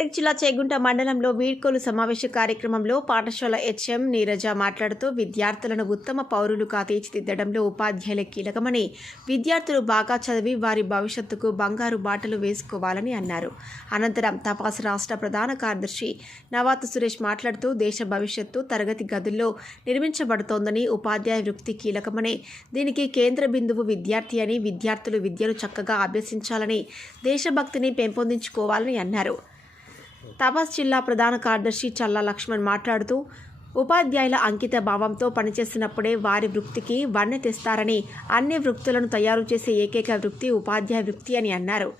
మెదక్ జిల్లా చేగుంట మండలంలో వీడ్కోలు సమావేశ కార్యక్రమంలో పాఠశాల హెచ్ఎం నీరజ మాట్లాడుతూ విద్యార్థులను ఉత్తమ పౌరులుగా తీర్చిదిద్దడంలో ఉపాధ్యాయులే కీలకమని, విద్యార్థులు బాగా చదివి వారి భవిష్యత్తుకు బంగారు బాటలు వేసుకోవాలని అన్నారు. అనంతరం తపాస్ రాష్ట్ర ప్రధాన కార్యదర్శి నవాత్ సురేష్ మాట్లాడుతూ దేశ భవిష్యత్తు తరగతి గదుల్లో నిర్మించబడుతోందని, ఉపాధ్యాయ వృత్తి కీలకమని, దీనికి కేంద్ర బిందువు విద్యార్థి అని, విద్యార్థులు విద్యను చక్కగా అభ్యసించాలని, దేశభక్తిని పెంపొందించుకోవాలని అన్నారు. తపాస్ జిల్లా ప్రధాన కార్యదర్శి చల్లా లక్ష్మణ్ మాట్లాడుతూ ఉపాధ్యాయుల అంకిత భావంతో పనిచేసినప్పుడే వారి వృత్తికి వన్నె తెస్తారని, అన్ని వృత్తులను తయారు చేసే ఏకైక వృత్తి ఉపాధ్యాయ వృత్తి అని అన్నారు.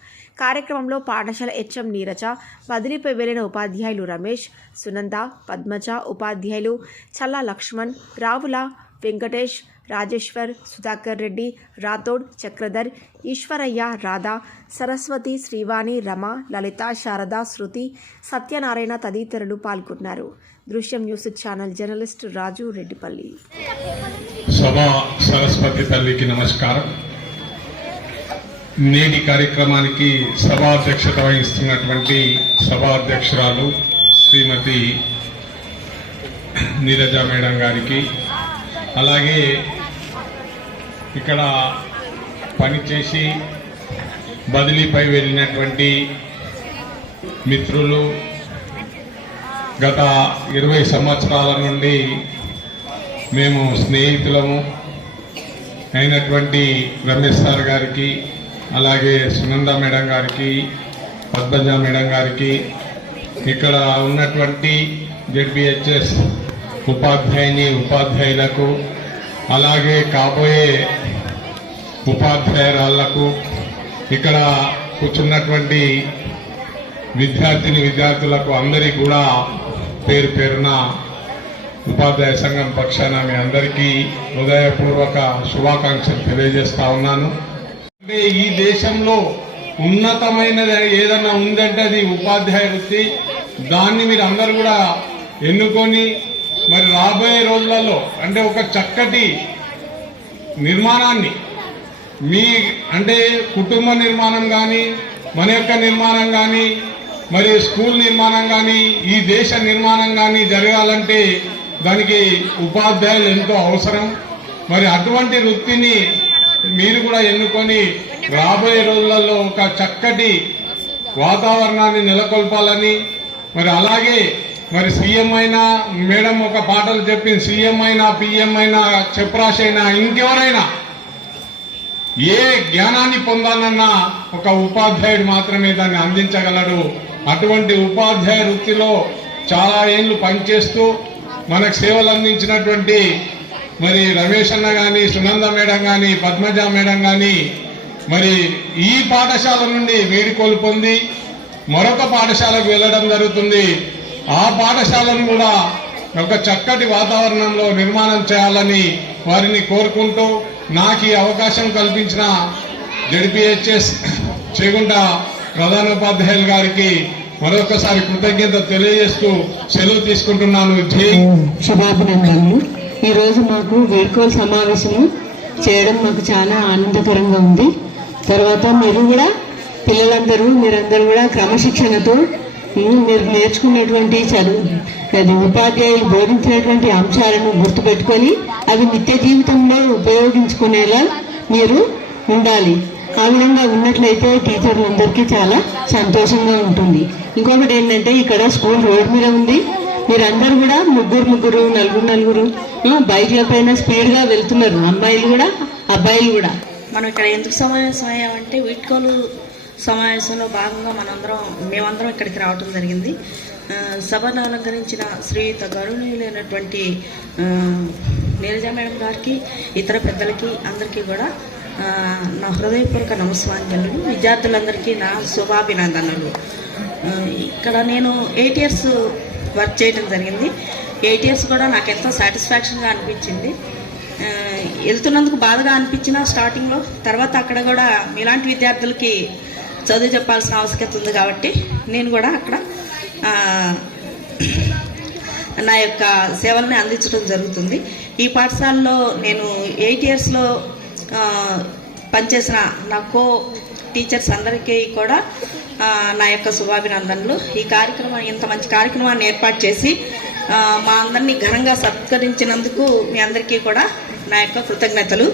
కార్యక్రమంలో పాఠశాల హెచ్ఎం నీరజ, బదిలీపై వెళ్లిన ఉపాధ్యాయులు రమేష్, సునంద, పద్మజ, ఉపాధ్యాయులు చల్లా లక్ష్మణ్, రావుల వెంకటేష్, రాజేశ్వర్, సుధాకర్ రెడ్డి, రాథోడ్, చక్రధర్, ఈశ్వరయ్య, రాధా, సరస్వతి, శ్రీవాణి, రమ, లలిత, శారద, శృతి, సత్యనారాయణ తదితరులు పాల్గొన్నారు. దృశ్యం న్యూస్ ఛానల్ జర్నలిస్ట్ రాజు రెడ్డిపల్లి. సభా సరస్వతి తల్లికి నమస్కారం. నేటి కార్యక్రమానికి సభాధ్యక్షత వహిస్తున్నటువంటి సభాధ్యక్షురాలు శ్రీమతి నీరజ మేడం గారికి, అలాగే ఇక్కడ పనిచేసి బదిలీపై వెళ్ళినటువంటి మిత్రులు, గత 20 సంవత్సరాల నుండి మేము స్నేహితులము అయినటువంటి రమేష్ సార్ గారికి, అలాగే సునంద మేడం గారికి, పద్మజ మేడం గారికి, ఇక్కడ ఉన్నటువంటి జెడ్బిహెచ్ఎస్ ఉపాధ్యాయులకు, అలాగే కాబోయే ఉపాధ్యాయురాళ్లకు, ఇక్కడ కూర్చున్నటువంటి విద్యార్థులకు అందరికీ కూడా పేరు పేరున ఉపాధ్యాయ సంఘం పక్షాన మీ అందరికీ హృదయపూర్వక శుభాకాంక్షలు తెలియజేస్తా ఉన్నాను. అంటే ఈ దేశంలో ఉన్నతమైనది ఏదన్నా ఉందంటే అది ఉపాధ్యాయ వృత్తి. దాన్ని మీరు అందరూ కూడా ఎన్నుకొని మరి రాబోయే రోజులలో అంటే ఒక చక్కటి నిర్మాణాన్ని మీ అంటే కుటుంబ నిర్మాణం కానీ, మన యొక్క నిర్మాణం కానీ, మరి స్కూల్ నిర్మాణం కానీ, ఈ దేశ నిర్మాణం కానీ జరగాలంటే దానికి ఉపాధ్యాయులు ఎంతో అవసరం. మరి అటువంటి వృత్తిని మీరు కూడా ఎన్నుకొని రాబోయే రోజులలో ఒక చక్కటి వాతావరణాన్ని నెలకొల్పాలని, మరి అలాగే మరి సీఎం అయినా మేడం ఒక పాటలు చెప్పింది, సీఎం అయినా పిఎం అయినా చెప్రాష్ అయినా ఇంకెవరైనా ఏ జ్ఞానాన్ని పొందాలన్నా ఒక ఉపాధ్యాయుడు మాత్రమే దాన్ని అందించగలడు. అటువంటి ఉపాధ్యాయ వృత్తిలో చాలా ఏళ్లు పనిచేస్తూ మనకు సేవలు అందించినటువంటి మరి రమేష్ అన్న కానీ, సునంద మేడం కానీ, పద్మజ మేడం కానీ మరి ఈ పాఠశాల నుండి వీడ్కోలు పొంది మరొక పాఠశాలకు వెళ్ళడం జరుగుతుంది. ఆ పాఠశాలను కూడా ఒక చక్కటి వాతావరణంలో నిర్మాణం చేయాలని వారిని కోరుకుంటూ, నాకు ఈ అవకాశం కల్పించిన జెడ్బిహెచ్ఎస్ చేగుంట ప్రధానోపాధ్యాయులు గారికి మరొకసారి కృతజ్ఞత తెలియజేస్తూ సెలవు తీసుకుంటున్నాను. శుభాభినందనలు. ఈరోజు మాకు వీడ్కోలు సమావేశము చేయడం మాకు చాలా ఆనందకరంగా ఉంది. తర్వాత మీరు కూడా మీరందరూ కూడా క్రమశిక్షణతో మీరు నేర్చుకున్నటువంటి అది ఉపాధ్యాయులు బోధించినటువంటి అంశాలను గుర్తుపెట్టుకొని అవి నిత్య జీవితంలో ఉపయోగించుకునేలా మీరు ఉండాలి. ఆ విధంగా ఉన్నట్లయితే టీచర్లందరికీ చాలా సంతోషంగా ఉంటుంది. ఇంకొకటి ఏంటంటే ఇక్కడ స్కూల్ రోడ్ మీద ఉంది. మీరందరూ కూడా ముగ్గురు నలుగురు బైక్ల పైన స్పీడ్గా వెళ్తున్నారు, అమ్మాయిలు కూడా అబ్బాయిలు కూడా. మనం ఇక్కడ ఎందుకు సమావేశం అయ్యామంటే వీడ్కోలు సమావేశంలో భాగంగా మేమందరం ఇక్కడికి రావడం జరిగింది. సభను అలంకరించిన శ్రీయుత గౌరవనీయులైనటువంటి నీరజ మేడం గారికి, ఇతర పెద్దలకి అందరికీ కూడా నా హృదయపూర్వక నమస్కారాలు. విద్యార్థులందరికీ నా శుభాభినందనలు. ఇక్కడ నేను 8 years వర్క్ చేయడం జరిగింది. 8 years కూడా నాకు ఎంతో సాటిస్ఫాక్షన్గా అనిపించింది. వెళ్తున్నందుకు బాధగా అనిపించిన స్టార్టింగ్లో, తర్వాత అక్కడ కూడా మీలాంటి విద్యార్థులకి చదువు చెప్పాల్సిన ఆవశ్యకత ఉంది కాబట్టి నేను కూడా అక్కడ నా యొక్క సేవల్ని అందించడం జరుగుతుంది. ఈ పాఠశాలలో నేను 8 yearsలో పనిచేసిన నా టీచర్స్ అందరికీ కూడా నా యొక్క శుభాభినందనలు. ఈ కార్యక్రమం, ఇంత మంచి కార్యక్రమాన్ని ఏర్పాటు చేసి మా అందరినీ ఘనంగా సత్కరించినందుకు మీ అందరికీ కూడా నా యొక్క కృతజ్ఞతలు.